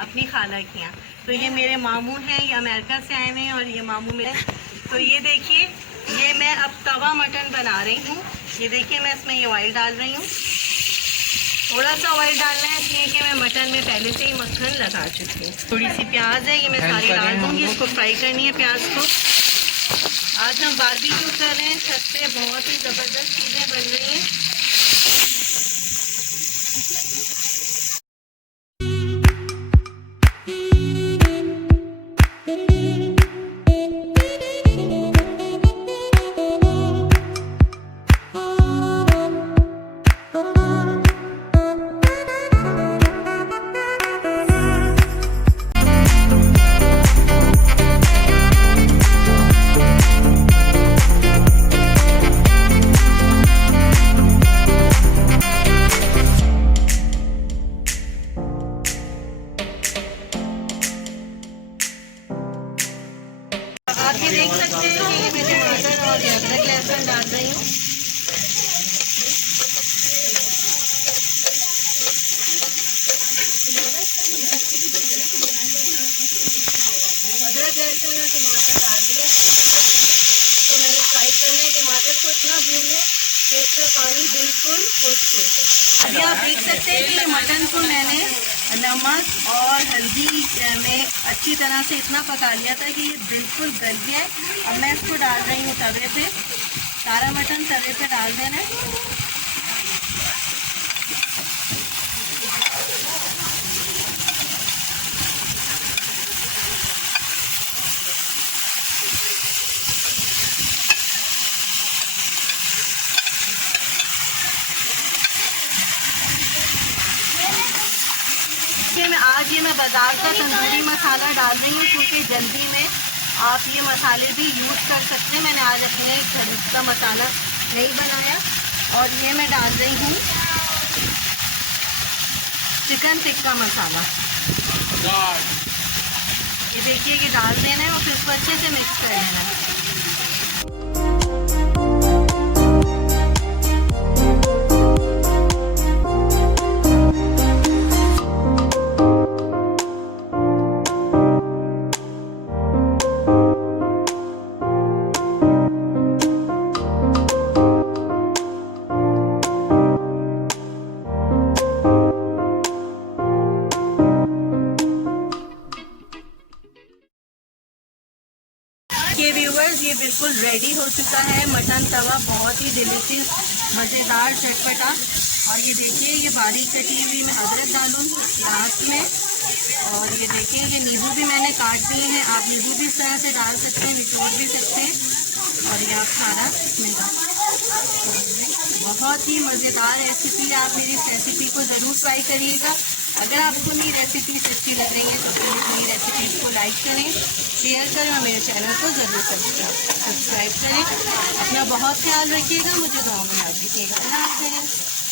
अपनी खाला के यहाँ। तो ये मेरे मामू हैं, ये अमेरिका से आए हुए हैं और ये मामू मेरे। तो ये देखिए, ये मैं अब तवा मटन बना रही हूँ। ये देखिए मैं इसमें ये ऑयल डाल रही हूँ। थोड़ा सा ऑयल डालना है इसलिए कि मैं मटन में पहले से ही मक्खन लगा चुकी हूँ। थोड़ी सी प्याज है, ये मैं सारी डाल दूँगी। इसको फ्राई करनी है प्याज को। आज हम बारबेक्यू कर रहे हैं, छत पे बहुत ही ज़बरदस्त चीज़ें बन रही हैं। आप ये देख सकते हैं कि ये मैं टमाटर और अदरक लहसुन डाल रही हूँ। अदरक लहसुन और टमाटर डाल दिया। तो मैंने फ्राई करना है टमाटर को इतना भूनना कि इसका पानी बिल्कुल खुश्क हो जाए। अभी आप देख सकते हैं कि ये मटन को मैंने नमक और हल्दी में अच्छी तरह से इतना पका लिया था कि ये बिल्कुल गल गया है। अब मैं इसको डाल रही हूँ तवे पे। सारा मटन तवे पे डाल देना है। आज ये मैं बाज़ार का तंदूरी मसाला डाल रही हूँ क्योंकि जल्दी में आप ये मसाले भी यूज़ कर सकते हैं। मैंने आज अपने घर का मसाला नहीं बनाया। और ये मैं डाल रही हूँ चिकन टिक्का मसाला। ये देखिए कि डाल देना है और फिर इसको अच्छे से मिक्स कर लेना है। ये व्यूवर्स, ये बिल्कुल रेडी हो चुका है मटन तवा। बहुत ही डिलीशियस, मज़ेदार, चटपटा। और ये देखिए, ये बारीक कटी हुई मैं अदरक डालूँगी लास्ट में। और ये देखिए, ये नींबू भी मैंने काट दिए हैं। आप नींबू भी इस तरह से डाल सकते हैं, निचोड़ भी सकते हैं। और ये आप सारा इसमें बहुत ही मज़ेदार रेसिपी है। आप मेरी इस रेसिपी को ज़रूर ट्राई करिएगा। अगर आपको मेरी रेसिपीज़ अच्छी लग रही हैं तो प्लीज़ मेरी रेसिपीज़ को लाइक करें, शेयर करें और मेरे चैनल को ज़रूर सब्सक्राइब करें। अपना बहुत ख्याल रखिएगा। मुझे दुआ में याद रखिएगा। अल्लाह हाफ़िज़।